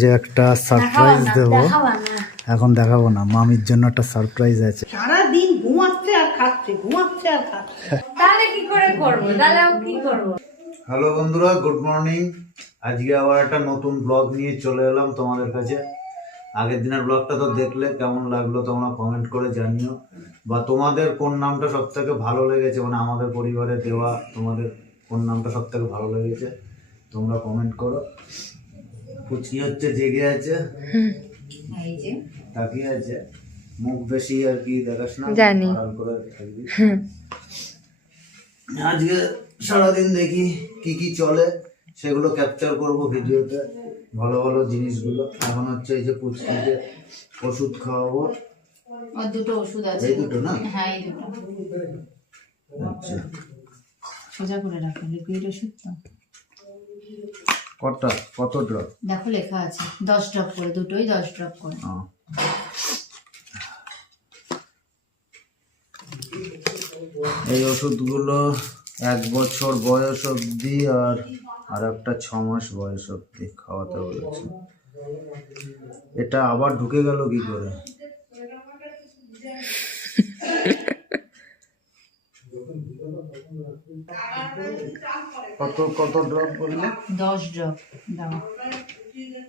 যে একটা সারপ্রাইজ দেবো। এখন দেখাবো না মামির জন্য একটা সারপ্রাইজ আছে। সারাদিন ঘুমাচ্ছে আর খাচ্ছে ঘুমাচ্ছে আর খাচ্ছে। তাহলে কি করে করব? তাহলে আমি কি করব? হ্যালো বন্ধুরা গুড মর্নিং আজকে আবার একটা নতুন ব্লগ নিয়ে চলে এলাম তোমাদের কাছে। আগের দিনের ব্লগটা তো দেখলে কেমন লাগল তোমরা কমেন্ট করে জানিও। বা তোমাদের কোন নামটা সব থেকে ভালো লেগেছে? মানে আমাদের পরিবারে দেওয়া তোমাদের কোন নামটা সব থেকে ভালো লেগেছে তোমরা কমেন্ট করো। কুচি হচ্ছে জেগে আছে। এই যে। তাকিয়ে আছে। মুখ বেশি আর কি দেখাস না জানি। আজকে সারাদিন দেখি কি কি চলে সেগুলো ক্যাপচার করব ভিডিওতে। ভালো ভালো জিনিসগুলো। এখন হচ্ছে এই যে পুচকিকে ওষুধ খাওয়াবো। ওর দুটো ওষুধ আছে। এই দুটো না? হ্যাঁ এই দুটো। আচ্ছা। সোজা করে রাখো লিকুইড ওষুধ তো। কটা? কত ড্রপ দেখো লেখা আছে দশ ড্রপ করে দুটোই দশ ড্রপ করে। এই ওষুধগুলো এক বছর বয়স অবধি আর আর একটা ছ মাস বয়স অবধি খাওয়াতে বলেছে। এটা আবার ঢুকে গেল কি করে? কত কত ড্রপ বললে? দশ ড্রপ দাও।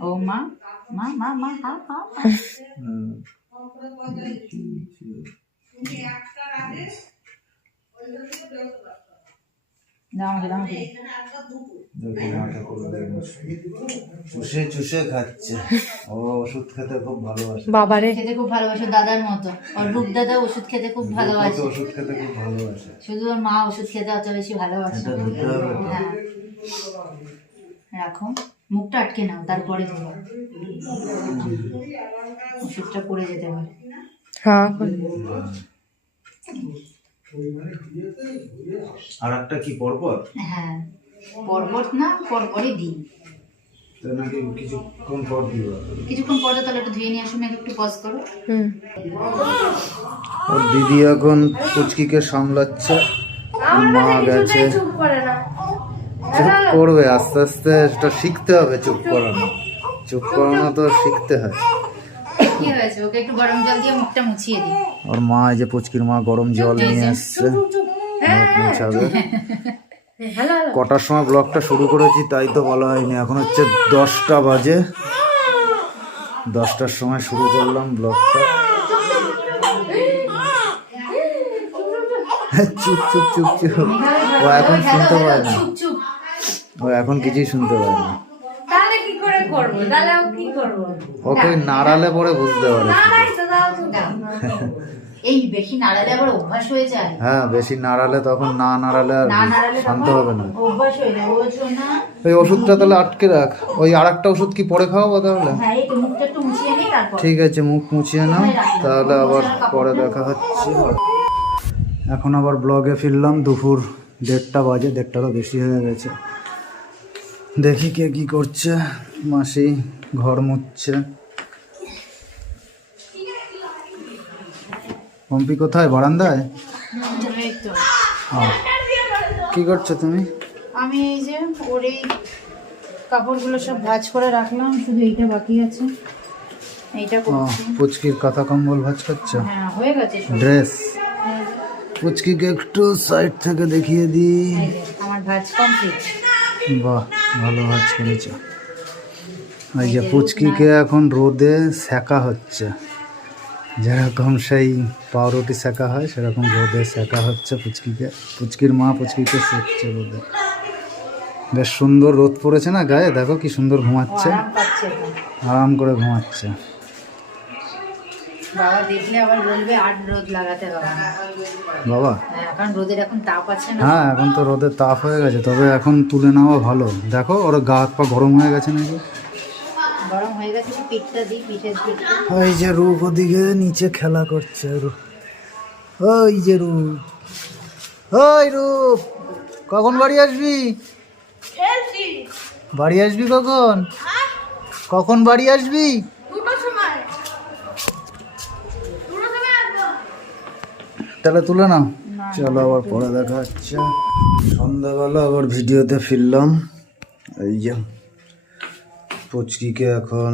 ও মা মা মা মা হা হা হুম। দাও আমাকে দাও আমাকে দেখি মাথা করে দেখব। চুষে চুষে খাচ্ছে। ও ওষুধ খেতে খুব ভালোবাসে। বাবারে। খেতে খুব ভালোবাসে দাদার মতো। ওর রূপ দাদা ওষুধ খেতে খুব ভালোবাসে। ওষুধ খেতে খুব ভালোবাসে। শুধু ওর মা ওষুধ খেতে অত বেশি ভালোবাসে হ্যাঁ। রাখো। মুখটা আটকে নাও তারপরে ধরো। ওষুধটা পড়ে যেতে পারে। আর একটা কি পরপর? হ্যাঁ পরপর না পরপরই দিই। তো নাকি কিছুক্ষণ পর দিব কিছুক্ষণ পরে তাহলে একটু ধুয়ে নিয়ে আসুন একটু পজ করো। ওর দিদি এখন পুচকিকে সামলাচ্ছে। মা গেছে। চুপ করবে আস্তে আস্তে এটা শিখতে হবে চুপ করানো। চুপ করানো তো শিখতে হয়। কি হয়েছে? ওকে একটু গরম জল দিয়ে মুখটা মুছিয়ে দিই। ওর মা এই যে পুচকির মা গরম জল নিয়ে এসছে মুখ কটার সময় ব্লগটা শুরু করেছি তাই তো বলা হয়নি। এখন হচ্ছে দশটা বাজে। দশটার সময় শুরু করলাম ব্লগটা। চুপ চুপ চুপ চুপ। ও এখন শুনতে পায় না। ও এখন কিছুই শুনতে পায় না। তাহলে কি করে করব? তাহলে ওকে নাড়ালে পরে বুঝতে পারে। এই বেশি নাড়ালে আবার অভ্যাস হয়ে যায়। হ্যাঁ বেশি নাড়ালে তখন না নাড়ালে আর শান্ত হবে না। অভ্যাস হয়ে যায়। ওই জন্য ওই ওষুধটা তাহলে আটকে রাখ। ওই আর একটা ওষুধ কি পরে খাওয়াবো তাহলে? হ্যাঁ ঠিক আছে মুখ মুছিয়ে নাও। তাহলে আবার পরে দেখা হচ্ছে। এখন আবার ব্লগে ফিরলাম দুপুর দেড়টা বাজে দেড়টারও বেশি হয়ে গেছে। দেখি কে কি করছে মাসি। ঘর মুছছে। পম্পি কোথায়? বারান্দায়? কি করছ তুমি? আমি এই যে ওর এই কাপড়গুলো সব ভাজ করে রাখলাম শুধু এইটা বাকি আছে। এইটা ও, করছি। পুচকির কাঁথা কম্বল ভাজ করছ? হ্যাঁ হয়ে গেছে ড্রেস? পুচকিকে একটু সাইড থেকে দেখিয়ে দিই। আমার ভাঁজ কমপ্লিট। বাহ ভালো কাজ করেছ। এই যে পুচকিকে এখন রোদে সেকা হচ্ছে। যেরকম সেই পাউরুটি সেকা হয় সেরকম রোদে সেকা হচ্ছে পুচকিকে। পুচকির মা পুচকিকে সেকছে রোদে। বেশ সুন্দর রোদ পড়েছে না গায়ে? দেখো কি সুন্দর ঘুমাচ্ছে। আরাম করে ঘুমাচ্ছে। বাবা দেখলে আবার বলবে আট রোদ লাগাতে হবে বাবা? হ্যাঁ রোদের এখন তাপ আছে না। হ্যাঁ এখন তো রোদের তাপ হয়ে গেছে তবে এখন তুলে নেওয়া ভালো। দেখো ওর গা হাত পা গরম হয়ে গেছে নাকি গরম হয়ে গেছে একটু পিঠটা দিই পিঠের পিঠটা ওই যে রূপ ওদিকে নিচে খেলা করছে রূপ। ওই যে রূপ। ওই রূপ কখন বাড়ি আসবি? বাড়ি আসবি কখন? কখন বাড়ি আসবি? তাহলে তুলে নাও। চলো আবার পরে দেখা হচ্ছে। সন্ধ্যাবেলা আবার ভিডিওতে ফিরলাম। এই যে। পুচকিকে এখন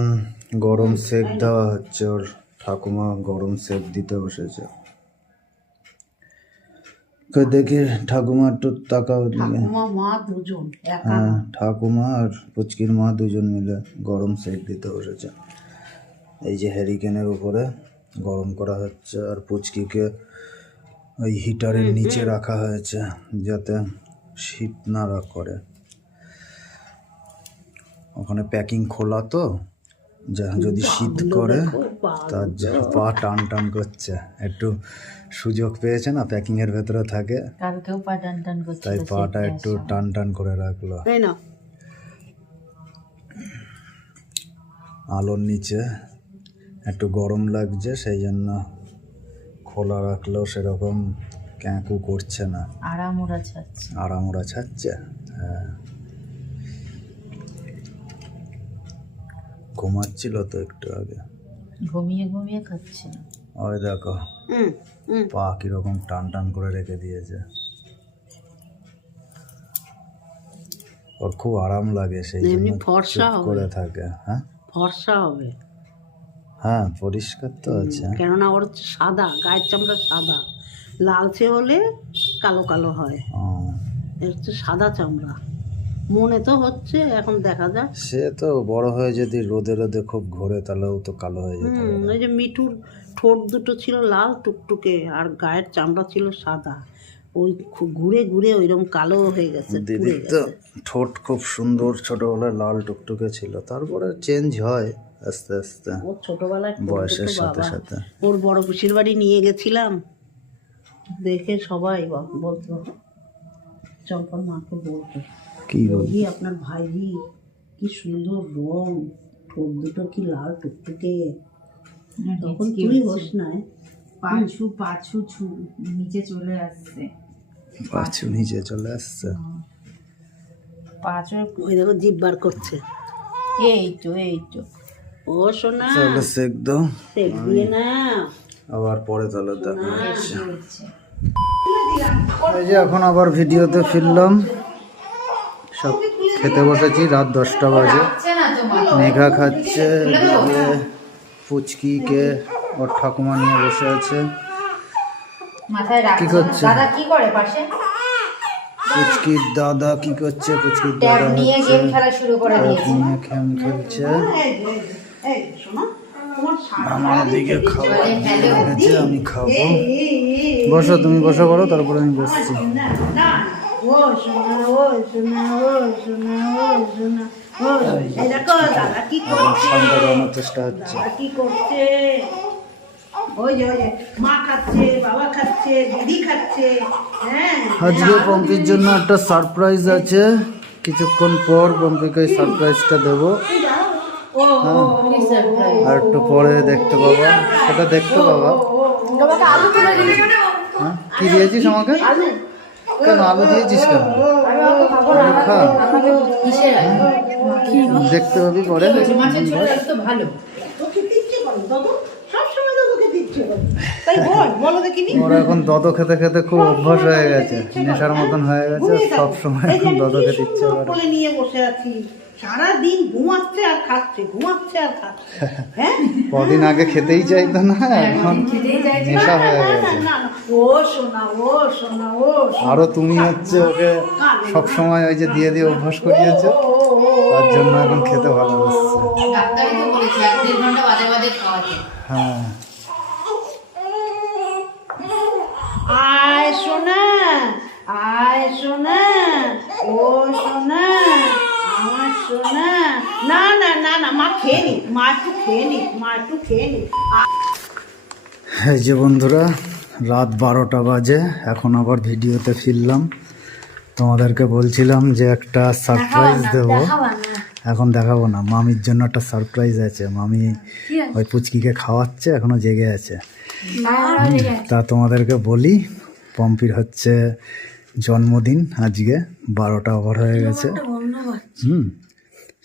গরম সেক দেওয়া হচ্ছে। ওর ঠাকুমা গরম সেক দিতে বসেছে। দেখি ঠাকুমা একটু তাকাও দিকে মা দুজন হ্যাঁ ঠাকুমা আর পুচকির মা দুজন মিলে গরম সেক দিতে বসেছে। এই যে হ্যারিকেনের উপরে গরম করা হচ্ছে আর পুচকিকে ওই হিটারের নিচে রাখা হয়েছে যাতে শীত না রাখ করে। ওখানে প্যাকিং খোলা তো যা যদি শীত করে তার পা টান টান করছে। একটু সুযোগ পেয়েছে না প্যাকিং এর ভেতরে থাকে। কালকেও পা টান টান করছিল তাই পাটা একটু টান টান করে রাখল। আলোর নিচে একটু গরম লাগছে সেই জন্য খোলা রাখলেও সেরকম ক্যাঁকু করছে না। আরাম ওরা ছাড়ছে। আরাম ওরা ছাড়ছে হ্যাঁ। ঘুমাচ্ছিল তো একটু আগে। ঘুমিয়ে ঘুমিয়ে খাচ্ছে। ওই দেখো পা কীরকম টান টান করে রেখে দিয়েছে। ওর খুব আরাম লাগে সেই এমনি জন্য ফর্সা করে থাকে হ্যাঁ? ফর্সা হবে। হ্যাঁ পরিষ্কার তো আছে। কেননা ওর হচ্ছে সাদা গায়ের চামড়া সাদা। লালচে হলে কালো কালো হয়। ও, এর হচ্ছে সাদা চামড়া। মনে তো হচ্ছে এখন দেখা যাক। সে তো বড় হয়ে যদি রোদে রোদে খুব ঘোরে তাহলেও তো কালো হয়ে যেতে হুম ওই যে মিঠুর ঠোঁট দুটো ছিল লাল টুকটুকে আর গায়ের চামড়া ছিল সাদা। ওই খু- ঘুরে ঘুরে ওইরকম কালো হয়ে গেছে পুড়ে দিদির তো গেছে। ঠোঁট খুব সুন্দর ছোটবেলায় লাল টুকটুকে ছিল। তারপরে চেঞ্জ হয় আস্তে আস্তে ওর ছোটবেলায় ঠোঁট বয়সের দুটো সাথে বাবা। সাথে। ওর বড় পিসির বাড়ি নিয়ে গেছিলাম। দেখে সবাই বা- বলতো চম্পার মাকে বলতো। কি বল বৌদি আপনার ভাইজি কি সুন্দর রং ঠোঁট দুটো কি লাল টুকটুকে। তখন তুই হোস নাই পাছু পাছু ছু নিচে চলে আসছে। পাঁচু নিচে চলে আসছে। পাঁচু ওই দেখো জিভ বার করছে। এই তো এই তো। ও সোনা তাহলে সেক দাও। সেক দিয়ে না আবার পরে তাহলে দেখা হচ্ছে। এই যে এখন আবার ভিডিওতে ফিরলাম। সব খেতে বসেছি রাত দশটা বাজে। মেঘা খাচ্ছে পুচকিকে ওর ঠাকুমা নিয়ে বসে আছে। কি করছে? দাদা কি করে পাশে? পুচকির দাদা কি করছে? পুচকির ট্যাব দাদা নিয়ে গেম খেলা শুরু করে দিয়েছে। নিয়ে খেম খেলছে। আমার দিকে খাবার আমি খাব। বসো তুমি বসে করো তারপরে আমি বসছি। ও সোনা, ও সোনা, ও সোনা, ও সোনা, ও সোনা। এই দেখো, দাদা কি এখন করছে? শান্ত করানোর চেষ্টা হচ্ছে দাদা কি করছে? হ্যাঁ। আজকে পম্পির জন্য একটা সারপ্রাইজ আছে কিছুক্ষণ পর পম্পিকে সারপ্রাইজটা দেবো surprise? আর একটু পরে দেখতে পাবা সেটা দেখতে পাবা হ্যাঁ কি দিয়েছিস আমাকে কেন আলু দিয়েছিস কেন? দেখতে পাবি পরে। এখন দদ খেতে খেতে খুব অভ্যাস হয়ে গেছে। নেশার মতন হয়ে গেছে সব সময় এখন দদ খেতে ইচ্ছে করে নিয়ে বসে আছি সারাদিন ঘুমাচ্ছে আর খাচ্ছে ঘুমাচ্ছে আর খাচ্ছে। হ্যাঁ? কদিন আগে খেতেই চাইতো না এখন নেশা হয়ে না, গেছে। ও শোনা ও শোনা ও আরও তুমি হচ্ছে ওকে সব সময় ওই যে দিয়ে দিয়ে অভ্যাস করিয়েছো? তার জন্য এখন খেতে বাদে খাওয়াতে। হ্যাঁ। আয় সোনা আয় সোনা ও সোনা। না না না না মা খেয়ে নি মা একটু খেয়ে নি মা একটু খেয়ে নি। এই যে বন্ধুরা রাত বারোটা বাজে এখন আবার ভিডিওতে ফিরলাম। তোমাদেরকে বলছিলাম যে একটা সারপ্রাইজ দেব। এখন দেখাবো না মামির জন্য একটা সারপ্রাইজ আছে। মামি ওই পুচকিকে খাওয়াচ্ছে এখনও জেগে আছে। তা তোমাদেরকে বলি পম্পির হচ্ছে জন্মদিন আজকে বারোটা ওভার হয়ে গেছে। হুম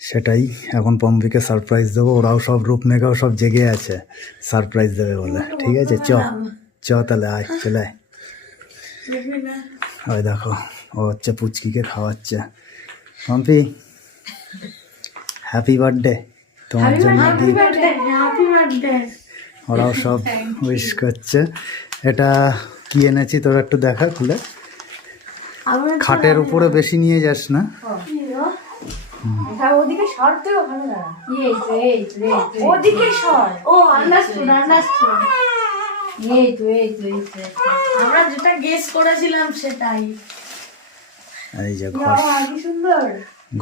সেটাই এখন পম্পিকে সারপ্রাইজ দেবো। ওরাও সব রূপমেঘাও সব জেগে আছে। সারপ্রাইজ দেবে বলে। ঠিক আছে চ। চ তাহলে আয় চলে আয়। ওই দেখো ও হচ্ছে পুচকিকে খাওয়াচ্ছে। পম্পি হ্যাপি বার্থডে তোমার জন্য। gift। ওরাও সব উইশ করছে। এটা কি এনেছি তোরা একটু দেখা খুলে। খাটের উপরে বেশি নিয়ে যাস না। ওদিকে সর তুই ওখানে দাঁড়া। এই তো এই তো ওদিকে সর ও আন্ডারস্টুড আন্ডারস্টুড এই তো এই তো এই তো আমরা যেটা গেস করেছিলাম সেটাই। এই যে ঘর। কি সুন্দর।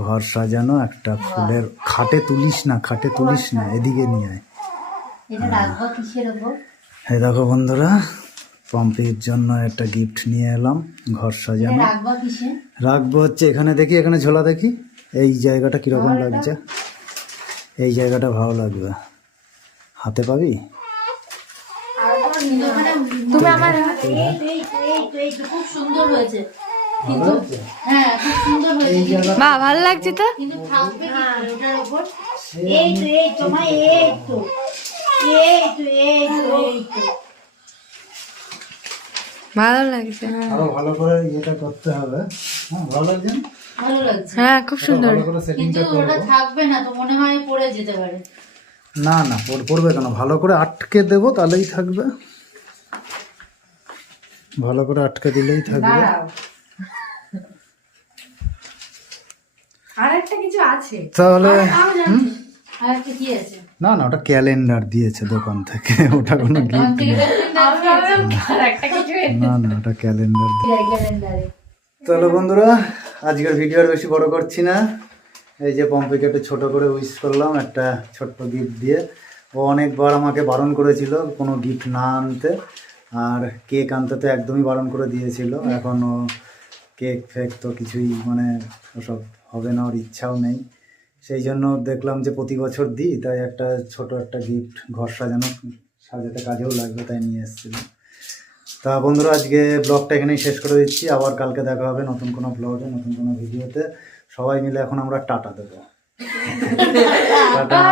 ঘর সাজানো একটা ফুলের খাটে তুলিস না খাটে তুলিস না এদিকে নিয়ে আয়। এটা রাখব কিসের ওপর? এই দেখো বন্ধুরা পম্পির জন্য একটা গিফট নিয়ে এলাম ঘর সাজানো। রাখব হচ্ছে এখানে দেখি এখানে ঝোলা দেখি। এই জায়গাটা কীরকম লাগছে? এই জায়গাটা ভালো লাগবে। হাতে পাবি? তুমি আমার এই তো এই তো এই তো এই তো খুব সুন্দর হয়েছে। কিন্তু হ্যাঁ খুব সুন্দর হয়েছে। বা ভালো লাগছে তো? কিন্তু থাকবে কি করে ওটার ওপর এই তো এই তো মা এই তো। এই তো এই তো এই তো। ভালো লাগছে আরও ভালো করে ইয়েটা করতে হবে। হ্যাঁ ভালো লাগছে না? ভালো লাগছে। হ্যাঁ খুব সুন্দর। কিন্তু ওটা থাকবে না তো মনে হয় পড়ে যেতে পারে। না না পড়বে কেন? ভালো করে আটকে দেবো তাহলেই থাকবে। ভালো করে আটকে দিলেই থাকবে। আর একটা কিছু আছে। তাহলে আর একটা কি আছে? না না ওটা ক্যালেন্ডার দিয়েছে দোকান থেকে। ওটা কোনো গিফট না না ওটা ক্যালেন্ডার তাহলে বন্ধুরা, আজকের ভিডিও আর বেশি বড় করছি না। এই যে পম্পিকে একটু ছোট করে উইশ করলাম, একটা ছোট্ট গিফট দিয়ে। ও অনেকবার আমাকে বারণ করেছিল কোনো গিফট না আনতে। আর কেক আনতে তো একদমই বারণ করে দিয়েছিল। এখন ও কেক ফেক তো কিছুই মানে ওসব হবে না, ওর ইচ্ছাও নেই। সেই জন্য দেখলাম যে প্রতি বছর দিই, তাই একটা ছোট একটা গিফট ঘর সাজানো, সাজাতে কাজেও লাগবে, তাই নিয়ে এসেছিলাম। তা বন্ধুরা আজকে ব্লগটা এখানেই শেষ করে দিচ্ছি। আবার কালকে দেখা হবে নতুন কোনো ব্লগে নতুন কোনো ভিডিওতে। সবাই মিলে এখন আমরা টাটা দেবো। টাটা।